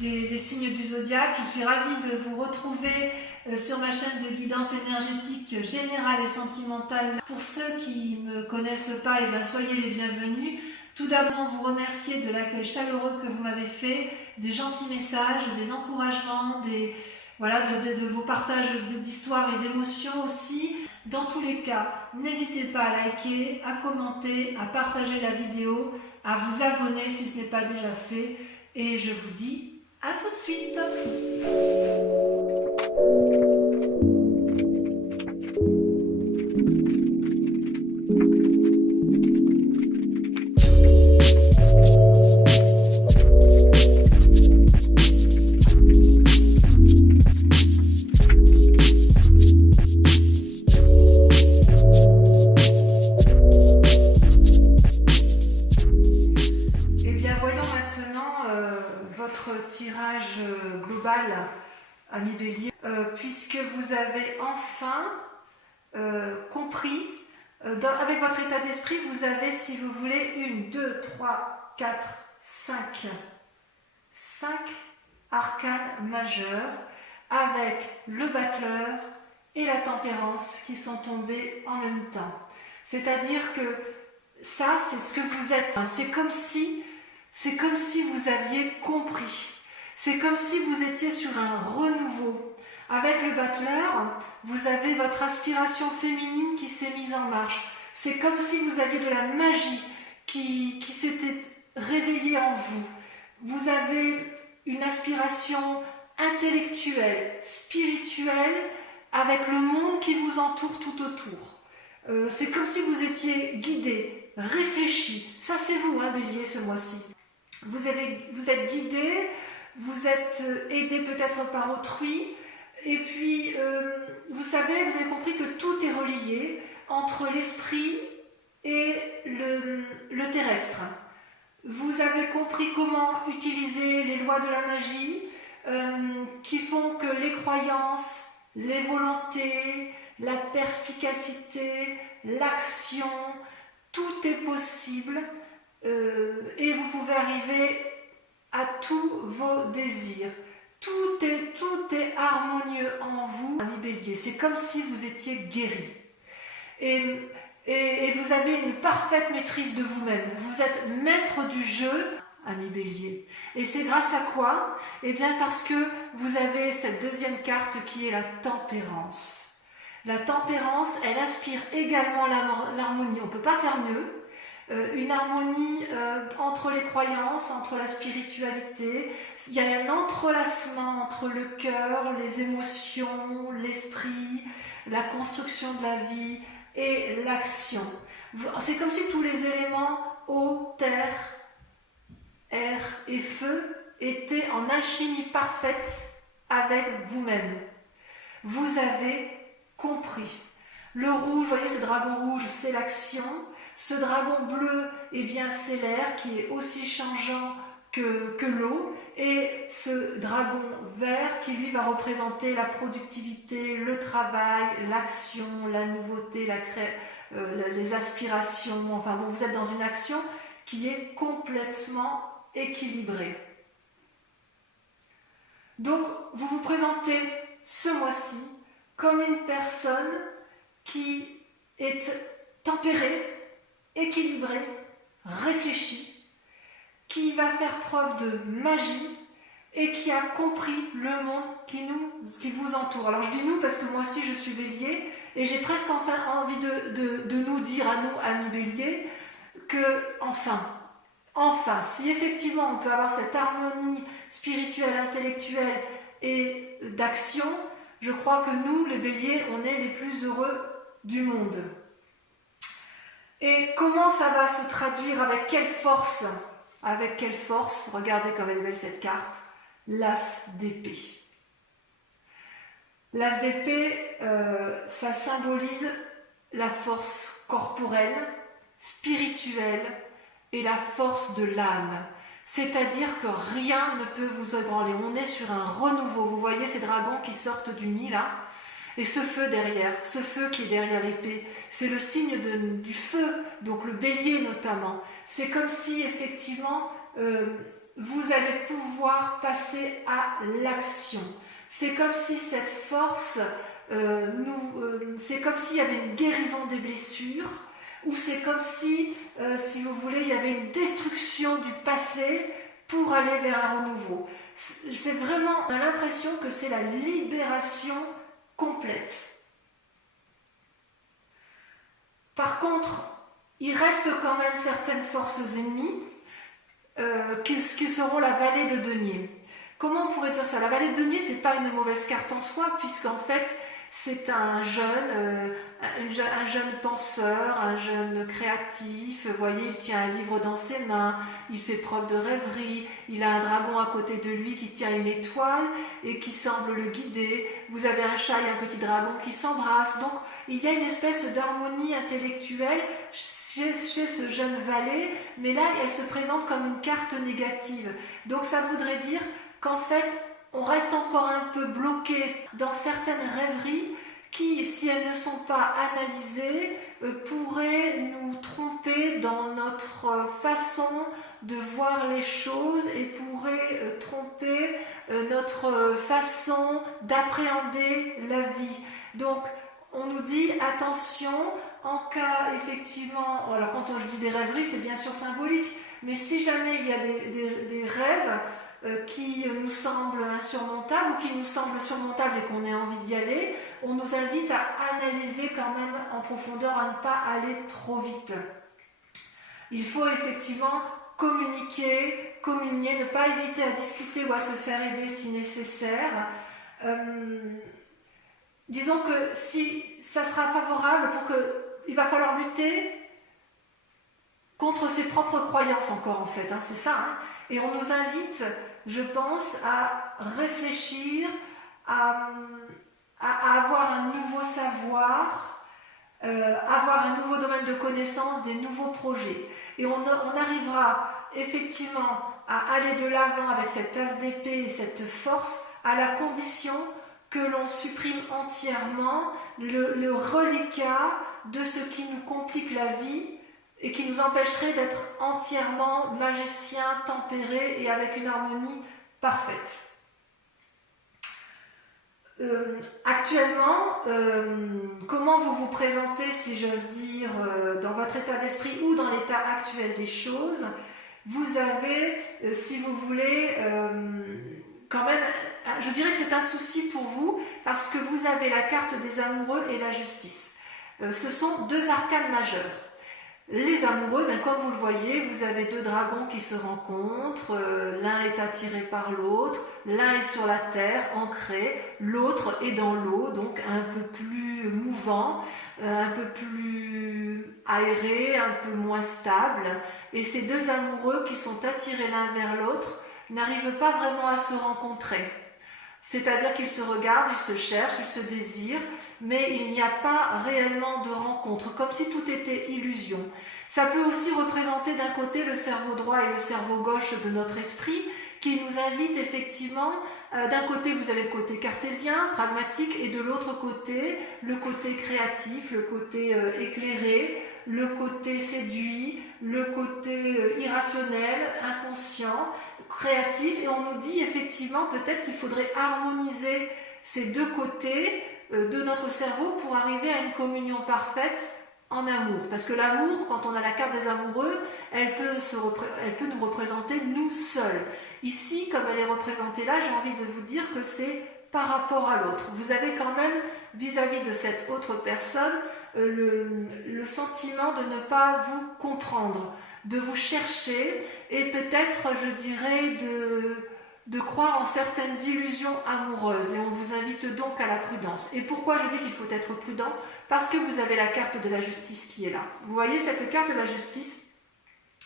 des signes du zodiaque. Je suis ravie de vous retrouver sur ma chaîne de guidance énergétique générale et sentimentale. Pour ceux qui ne me connaissent pas, soyez les bienvenus. Tout d'abord, vous remercier de l'accueil chaleureux que vous m'avez fait, des gentils messages, des encouragements, de vos partages d'histoires et d'émotions aussi. Dans tous les cas, n'hésitez pas à liker, à commenter, à partager la vidéo, à vous abonner si ce n'est pas déjà fait. Et je vous dis à tout de suite. Tirage global, ami Bélier, puisque vous avez enfin compris, avec votre état d'esprit, vous avez, si vous voulez, 1, 2, 3, 4, 5 arcanes majeurs, avec le battleur et la tempérance qui sont tombés en même temps. C'est-à-dire que ça, c'est ce que vous êtes. C'est comme si vous aviez compris. C'est comme si vous étiez sur un renouveau. Avec le battleur, vous avez votre aspiration féminine qui s'est mise en marche. C'est comme si vous aviez de la magie qui s'était réveillée en vous. Vous avez une aspiration intellectuelle, spirituelle, avec le monde qui vous entoure tout autour. C'est comme si vous étiez guidé, réfléchi. Ça, c'est vous, Bélier, ce mois-ci. Vous êtes guidé, vous êtes aidé peut-être par autrui, et puis vous avez compris que tout est relié entre l'esprit et le terrestre. Vous avez compris comment utiliser les lois de la magie qui font que les croyances, les volontés, la perspicacité, l'action, tout est possible. Et vous pouvez arriver à tous vos désirs. Tout est harmonieux en vous, ami Bélier. C'est comme si vous étiez guéri. Et vous avez une parfaite maîtrise de vous-même. Vous êtes maître du jeu, ami Bélier. Et c'est grâce à quoi? Eh bien parce que vous avez cette deuxième carte qui est la tempérance. La tempérance, elle aspire également l'harmonie. On ne peut pas faire mieux. Une harmonie entre les croyances, entre la spiritualité. Il y a un entrelacement entre le cœur, les émotions, l'esprit, la construction de la vie et l'action. C'est comme si tous les éléments eau, terre, air et feu étaient en alchimie parfaite avec vous-même. Vous avez compris. Le rouge, vous voyez ce dragon rouge, c'est l'action. Ce dragon bleu, c'est l'air qui est aussi changeant que l'eau. Et ce dragon vert qui lui va représenter la productivité, le travail, l'action, la nouveauté, les aspirations. Enfin bon, vous êtes dans une action qui est complètement équilibrée. Donc, vous vous présentez ce mois-ci comme une personne qui est tempérée, équilibré, réfléchi, qui va faire preuve de magie et qui a compris le monde qui vous entoure. Alors je dis nous parce que moi aussi je suis Bélier et j'ai presque envie de nous dire à nous, amis Bélier, que enfin, si effectivement on peut avoir cette harmonie spirituelle, intellectuelle et d'action, je crois que nous, les Béliers, on est les plus heureux du monde. Et comment ça va se traduire? Avec quelle force? Avec quelle force? Regardez comme elle est belle cette carte. L'as d'épée. L'as d'épée, ça symbolise la force corporelle, spirituelle et la force de l'âme. C'est-à-dire que rien ne peut vous ébranler. On est sur un renouveau. Vous voyez ces dragons qui sortent du nid là? Et ce feu derrière, ce feu qui est derrière l'épée, c'est le signe du feu, donc le bélier notamment. C'est comme si effectivement vous allez pouvoir passer à l'action. C'est comme si cette force, c'est comme s'il y avait une guérison des blessures, ou c'est comme si vous voulez, il y avait une destruction du passé pour aller vers un renouveau. C'est vraiment, on a l'impression que c'est la libération complète. Par contre, il reste quand même certaines forces ennemies qui seront la vallée de denier. Comment on pourrait dire ça? La vallée de denier, c'est pas une mauvaise carte en soi, puisqu'en fait, c'est un jeune penseur, un jeune créatif. Vous voyez, il tient un livre dans ses mains, il fait preuve de rêverie, il a un dragon à côté de lui qui tient une étoile et qui semble le guider. Vous avez un chat et un petit dragon qui s'embrassent. Donc, il y a une espèce d'harmonie intellectuelle chez ce jeune valet, mais là, elle se présente comme une carte négative. Donc, ça voudrait dire qu'en fait, on reste encore un peu bloqué dans certaines rêveries qui, si elles ne sont pas analysées, pourraient nous tromper dans notre façon de voir les choses et pourraient tromper notre façon d'appréhender la vie. Donc, on nous dit attention, en cas effectivement, alors quand je dis des rêveries, c'est bien sûr symbolique, mais si jamais il y a des rêves qui nous semblent insurmontables ou qui nous semblent surmontables et qu'on ait envie d'y aller, on nous invite à analyser quand même en profondeur, à ne pas aller trop vite. Il faut effectivement communiquer, communier, ne pas hésiter à discuter ou à se faire aider si nécessaire. Disons que si ça sera favorable il va falloir lutter contre ses propres croyances encore en fait, c'est ça. Et on nous invite, je pense, à réfléchir, à avoir un nouveau savoir, avoir un nouveau domaine de connaissances, des nouveaux projets. Et on arrivera effectivement à aller de l'avant avec cette tasse d'épée et cette force à la condition que l'on supprime entièrement le reliquat de ce qui nous complique la vie et qui nous empêcherait d'être entièrement magicien, tempéré et avec une harmonie parfaite. Actuellement, comment vous vous présentez, si j'ose dire, dans votre état d'esprit ou dans l'état actuel des choses? Vous avez, si vous voulez, quand même, je dirais que c'est un souci pour vous parce que vous avez la carte des amoureux et la justice. Ce sont deux arcanes majeurs. Les amoureux, comme vous le voyez, vous avez deux dragons qui se rencontrent, l'un est attiré par l'autre, l'un est sur la terre, ancré, l'autre est dans l'eau, donc un peu plus mouvant, un peu plus aéré, un peu moins stable. Et ces deux amoureux qui sont attirés l'un vers l'autre n'arrivent pas vraiment à se rencontrer. C'est-à-dire qu'ils se regardent, ils se cherchent, ils se désirent, mais il n'y a pas réellement de rencontre, comme si tout était illusion. Ça peut aussi représenter d'un côté le cerveau droit et le cerveau gauche de notre esprit, qui nous invite effectivement, d'un côté vous avez le côté cartésien, pragmatique, et de l'autre côté, le côté créatif, le côté éclairé, le côté séduit, le côté irrationnel, inconscient, créatif, et on nous dit effectivement peut-être qu'il faudrait harmoniser ces deux côtés de notre cerveau pour arriver à une communion parfaite en amour. Parce que l'amour, quand on a la carte des amoureux, elle peut nous représenter nous seuls. Ici, comme elle est représentée là, j'ai envie de vous dire que c'est par rapport à l'autre. Vous avez quand même, vis-à-vis de cette autre personne, le sentiment de ne pas vous comprendre, de vous chercher et peut-être, je dirais, de croire en certaines illusions amoureuses. Et on vous invite donc à la prudence. Et pourquoi je dis qu'il faut être prudent? Parce que vous avez la carte de la justice qui est là. Vous voyez cette carte de la justice?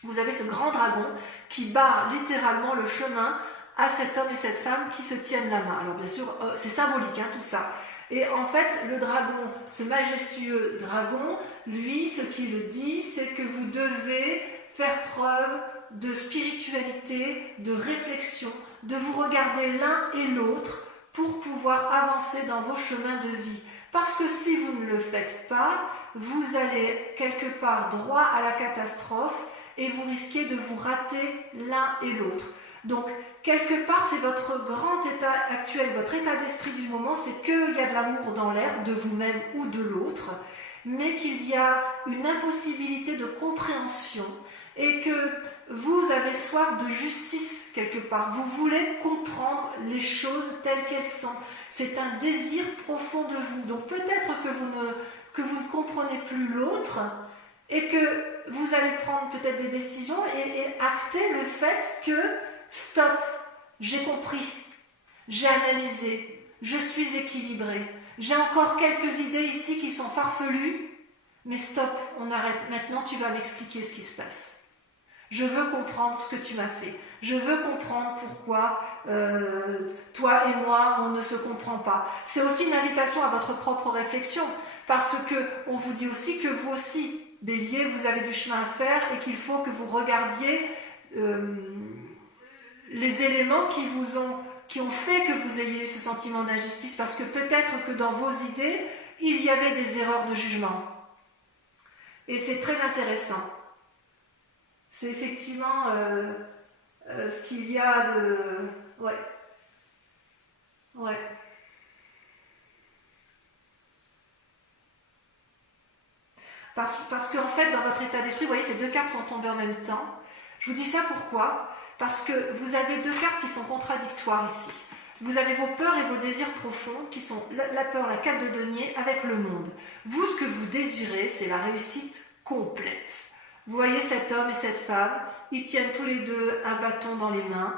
Vous avez ce grand dragon qui barre littéralement le chemin à cet homme et cette femme qui se tiennent la main. Alors bien sûr, c'est symbolique tout ça. Et en fait, le dragon, ce majestueux dragon, lui, ce qu'il dit, c'est que vous devez faire preuve de spiritualité, de réflexion, de vous regarder l'un et l'autre pour pouvoir avancer dans vos chemins de vie. Parce que si vous ne le faites pas, vous allez quelque part droit à la catastrophe et vous risquez de vous rater l'un et l'autre. Donc, quelque part, c'est votre grand état actuel, votre état d'esprit du moment, c'est qu'il y a de l'amour dans l'air, de vous-même ou de l'autre, mais qu'il y a une impossibilité de compréhension et que vous avez soif de justice quelque part. Vous voulez comprendre les choses telles qu'elles sont. C'est un désir profond de vous. Donc peut-être que vous ne comprenez plus l'autre et que vous allez prendre peut-être des décisions et acter le fait que stop, j'ai compris, j'ai analysé, je suis équilibré, j'ai encore quelques idées ici qui sont farfelues, mais stop, on arrête, maintenant tu vas m'expliquer ce qui se passe. Je veux comprendre ce que tu m'as fait. Je veux comprendre pourquoi toi et moi, on ne se comprend pas. C'est aussi une invitation à votre propre réflexion, parce que on vous dit aussi que vous aussi, Bélier, vous avez du chemin à faire et qu'il faut que vous regardiez les éléments qui ont fait que vous ayez eu ce sentiment d'injustice, parce que peut-être que dans vos idées, il y avait des erreurs de jugement. Et c'est très intéressant. C'est effectivement ce qu'il y a de... Ouais. Ouais. Parce qu'en fait, dans votre état d'esprit, vous voyez, ces deux cartes sont tombées en même temps. Je vous dis ça pourquoi? Parce que vous avez deux cartes qui sont contradictoires ici. Vous avez vos peurs et vos désirs profonds, qui sont la peur, la carte de denier, avec le monde. Vous, ce que vous désirez, c'est la réussite complète. Vous voyez cet homme et cette femme, ils tiennent tous les deux un bâton dans les mains,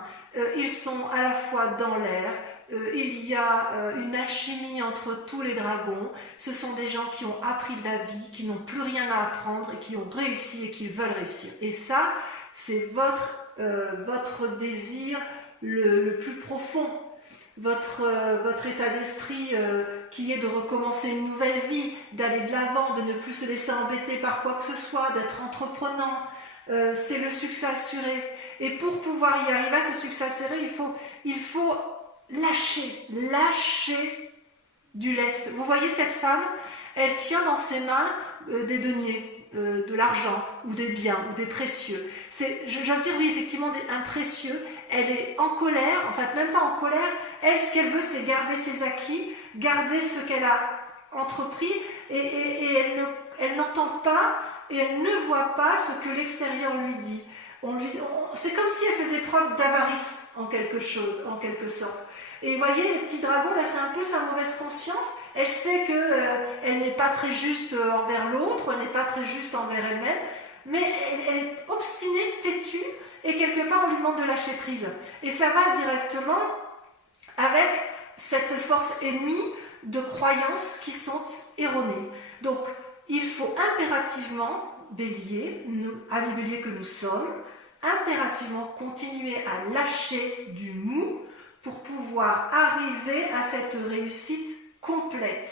ils sont à la fois dans l'air, il y a une alchimie entre tous les dragons, ce sont des gens qui ont appris de la vie, qui n'ont plus rien à apprendre et qui ont réussi et qui veulent réussir. Et ça, c'est votre désir le plus profond, votre état d'esprit qui est de recommencer une nouvelle vie, d'aller de l'avant, de ne plus se laisser embêter par quoi que ce soit, d'être entreprenant. C'est le succès assuré. Et pour pouvoir y arriver à ce succès assuré, il faut lâcher du lest. Vous voyez cette femme, elle tient dans ses mains des deniers, de l'argent, ou des biens, ou des précieux. J'ose dire, oui, effectivement, un précieux. Elle est en colère, en fait, même pas en colère. Elle, ce qu'elle veut, c'est garder ses acquis, garder ce qu'elle a entrepris, et elle n'entend pas, et elle ne voit pas ce que l'extérieur lui dit. C'est comme si elle faisait preuve d'avarice, en quelque sorte. Et vous voyez, les petits dragons, là, c'est un peu sa mauvaise conscience. Elle sait qu'elle n'est pas très juste envers l'autre, elle n'est pas très juste envers elle-même, mais elle est obstinée, têtue, et quelque part, on lui demande de lâcher prise. Et ça va directement avec cette force ennemie de croyances qui sont erronées. Donc, il faut impérativement, Bélier, amis Bélier que nous sommes, impérativement continuer à lâcher du mou pour pouvoir arriver à cette réussite complète.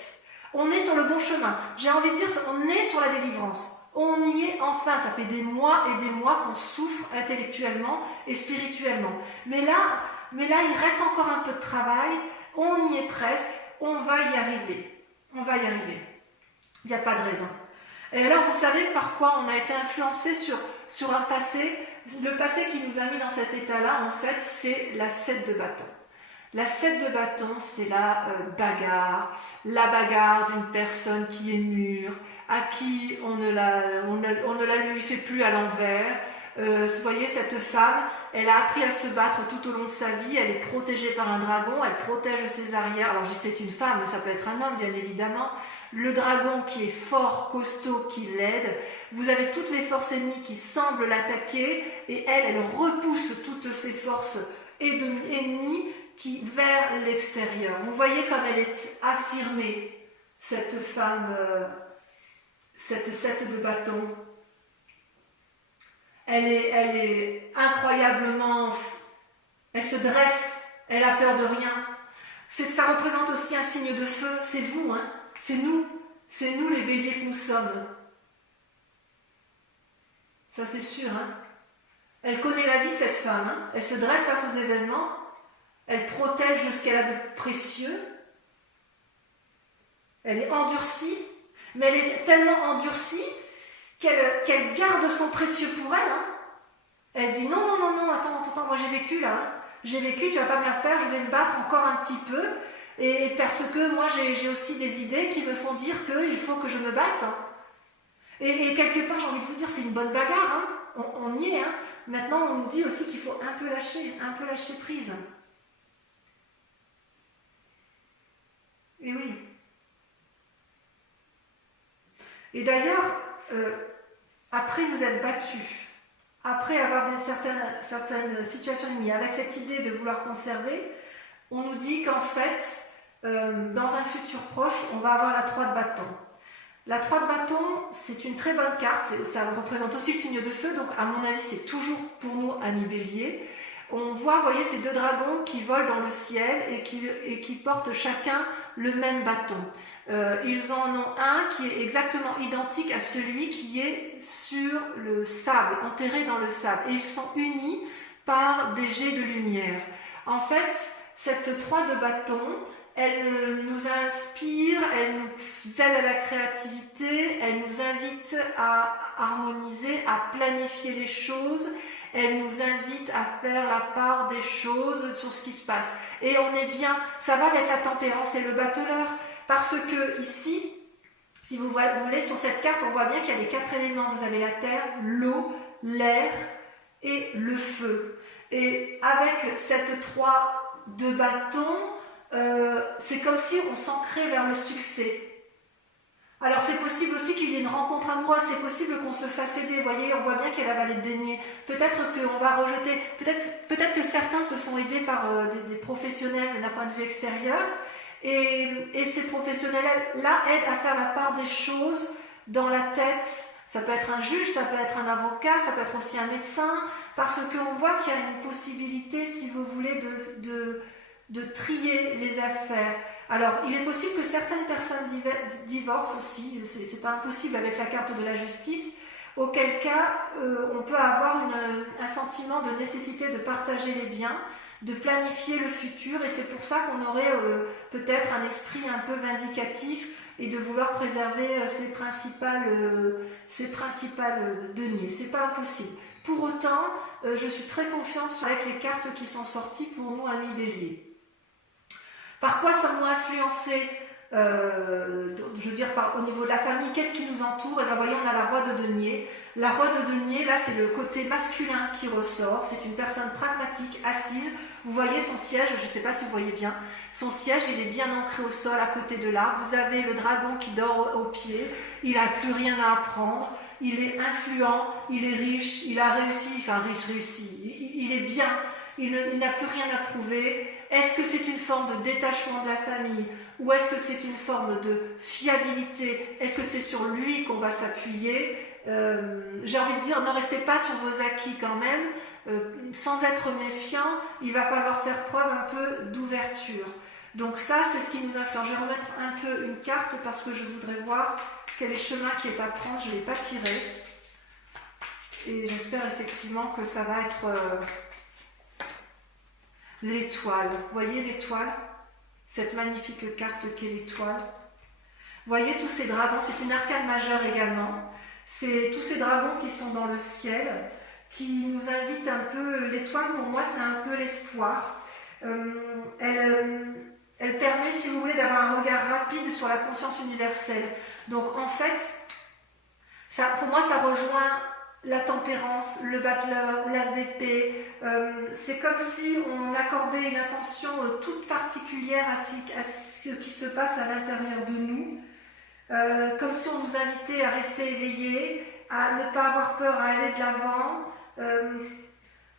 On est sur le bon chemin. J'ai envie de dire, on est sur la délivrance. On y est enfin. Ça fait des mois et des mois qu'on souffre intellectuellement et spirituellement. Mais là, il reste encore un peu de travail. On y est presque. On va y arriver. On va y arriver. Il n'y a pas de raison. Et alors, vous savez par quoi on a été influencé sur un passé. Le passé qui nous a mis dans cet état-là, en fait, c'est la 7 de bâton. La 7 de bâton, c'est la bagarre d'une personne qui est mûre, à qui on ne la lui fait plus à l'envers. Vous voyez, cette femme, elle a appris à se battre tout au long de sa vie, elle est protégée par un dragon, elle protège ses arrières. Alors je dis c'est une femme, mais ça peut être un homme, bien évidemment. Le dragon qui est fort, costaud, qui l'aide. Vous avez toutes les forces ennemies qui semblent l'attaquer, et elle repousse toutes ces forces ennemies vers l'extérieur. Vous voyez comme elle est affirmée, cette femme, cette 7 de bâton. Elle est incroyablement... Elle se dresse, elle a peur de rien. Ça représente aussi un signe de feu, c'est vous, hein, c'est nous les béliers que nous sommes. Ça c'est sûr, hein. Elle connaît la vie, cette femme, hein. Elle se dresse face aux événements. Elle protège ce qu'elle a de précieux. Elle est endurcie, mais elle est tellement endurcie qu'elle garde son précieux pour elle. Hein. Elle se dit non, non, non, non, attends, moi j'ai vécu là. Hein. J'ai vécu, tu vas pas me la faire, je vais me battre encore un petit peu. Et parce que moi j'ai aussi des idées qui me font dire qu'il faut que je me batte. Hein. Et quelque part, j'ai envie de vous dire, c'est une bonne bagarre. Hein. On y est. Hein. Maintenant, on nous dit aussi qu'il faut un peu lâcher prise. Et oui. Et d'ailleurs, après nous être battus, après avoir certaines situations limites, avec cette idée de vouloir conserver, on nous dit qu'en fait, dans un futur proche, on va avoir la 3 de bâton. La 3 de bâton, c'est une très bonne carte, ça représente aussi le signe de feu, donc à mon avis, c'est toujours pour nous ami bélier. On voit, vous voyez, ces deux dragons qui volent dans le ciel et qui portent chacun le même bâton. Ils en ont un qui est exactement identique à celui qui est sur le sable, enterré dans le sable. Et ils sont unis par des jets de lumière. En fait, cette 3 de bâton, elle nous inspire, elle nous aide à la créativité, elle nous invite à harmoniser, à planifier les choses, elle nous invite à faire la part des choses sur ce qui se passe. Et on est bien, ça va avec la tempérance et le battleur, parce que ici, si vous voulez, sur cette carte, on voit bien qu'il y a les 4 éléments. Vous avez la terre, l'eau, l'air et le feu. Et avec cette 3 de bâton, c'est comme si on s'ancrait vers le succès. Alors c'est possible aussi qu'il y ait une rencontre amoureuse, c'est possible qu'on se fasse aider. Vous voyez, on voit bien qu'il y a la vallée de denier. Peut-être qu'on va rejeter, peut-être que certains se font aider par des professionnels d'un point de vue extérieur. Et ces professionnels-là aident à faire la part des choses dans la tête. Ça peut être un juge, ça peut être un avocat, ça peut être aussi un médecin, parce qu'on voit qu'il y a une possibilité, si vous voulez, de trier les affaires. Alors, il est possible que certaines personnes divorcent aussi, c'est pas impossible avec la carte de la justice, auquel cas on peut avoir un sentiment de nécessité de partager les biens, de planifier le futur, et c'est pour ça qu'on aurait peut-être un esprit un peu vindicatif et de vouloir préserver ses principales deniers. C'est pas impossible. Pour autant, je suis très confiante avec les cartes qui sont sorties pour nous, amis bélier. Par quoi sommes-nous influencés je veux dire, au niveau de la famille, qu'est-ce qui nous entoure? Et bien, voyez, on a la roi de denier. La roi de denier, là, c'est le côté masculin qui ressort. C'est une personne pragmatique, assise. Vous voyez son siège, je ne sais pas si vous voyez bien. Son siège, il est bien ancré au sol, à côté de l'arbre. Vous avez le dragon qui dort au pied. Il n'a plus rien à apprendre. Il est influent, il est riche, il a réussi, enfin réussi. Il est bien, il n'a plus rien à prouver. Est-ce que c'est une forme de détachement de la famille? Ou est-ce que c'est une forme de fiabilité? Est-ce que c'est sur lui qu'on va s'appuyer? J'ai envie de dire, ne restez pas sur vos acquis quand même. Sans être méfiant, il va falloir faire preuve un peu d'ouverture. Donc ça, c'est ce qui nous influence. Je vais remettre un peu une carte parce que je voudrais voir quel est le chemin qui est à prendre. Je ne l'ai pas tiré. Et j'espère effectivement que ça va être l'étoile. Vous voyez l'étoile? Cette magnifique carte qu'est l'étoile. Vous voyez tous ces dragons, c'est une arcane majeure également. C'est tous ces dragons qui sont dans le ciel, qui nous invitent un peu. L'étoile, pour moi, c'est un peu l'espoir. Elle permet, si vous voulez, d'avoir un regard rapide sur la conscience universelle. Donc, en fait, pour moi, ça rejoint la tempérance, le battleur, l'as d'épée. C'est comme si on accordait une attention toute particulière à ce qui se passe à l'intérieur de nous. Comme si on nous invitait à rester éveillés, à ne pas avoir peur, à aller de l'avant.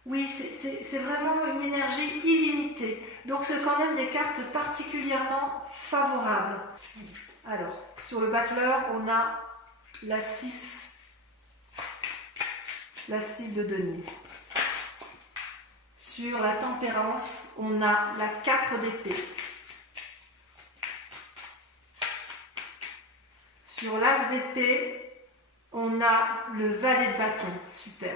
Oui, c'est vraiment une énergie illimitée. Donc c'est quand même des cartes particulièrement favorables. Alors, sur le battleur, on a la 6 de denier. Sur la tempérance, on a la 4 d'épée. Sur l'as d'épée, on a le valet de bâton. Super.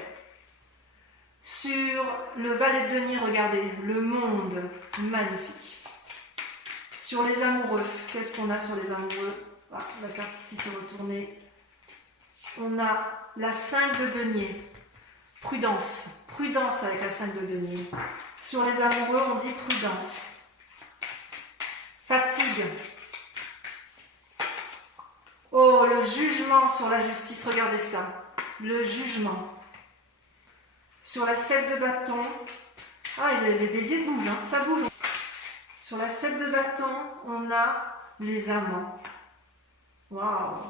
Sur le valet de denier, regardez, le monde magnifique. Sur les amoureux, qu'est-ce qu'on a sur les amoureux? Ah, la carte ici s'est retournée. On a la 5 de denier. Prudence. Prudence avec la 5 de denier. Sur les amoureux, on dit prudence. Fatigue. Oh, le jugement sur la justice. Regardez ça. Le jugement. Sur la 7 de bâton. Ah, les béliers bougent, hein, ça bouge. Sur la 7 de bâton, on a les amants. Waouh!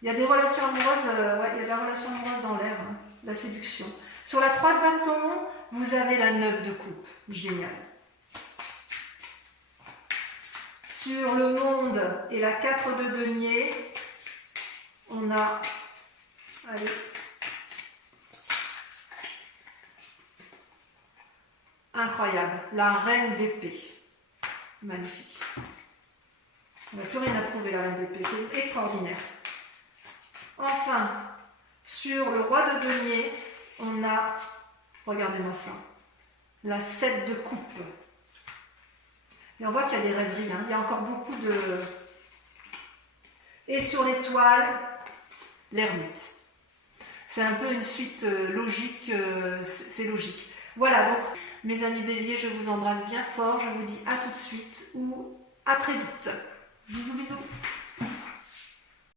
Il y a des relations amoureuses, ouais, il y a de la relation amoureuse dans l'air, hein, la séduction. Sur la 3 de bâton, vous avez la 9 de coupe. Génial. Sur le monde et la 4 de denier, on a... Allez. Incroyable. La reine d'épée. Magnifique. On n'a plus rien à prouver, la reine d'épée. C'est extraordinaire. Enfin, sur le roi de denier, on a, regardez-moi ça, la 7 de coupe. Et on voit qu'il y a des rêveries, hein. Il y a encore beaucoup de... Et sur l'étoile, l'ermite. C'est un peu une suite logique, c'est logique. Voilà, donc, mes amis béliers, je vous embrasse bien fort. Je vous dis à tout de suite ou à très vite. Bisous, bisous.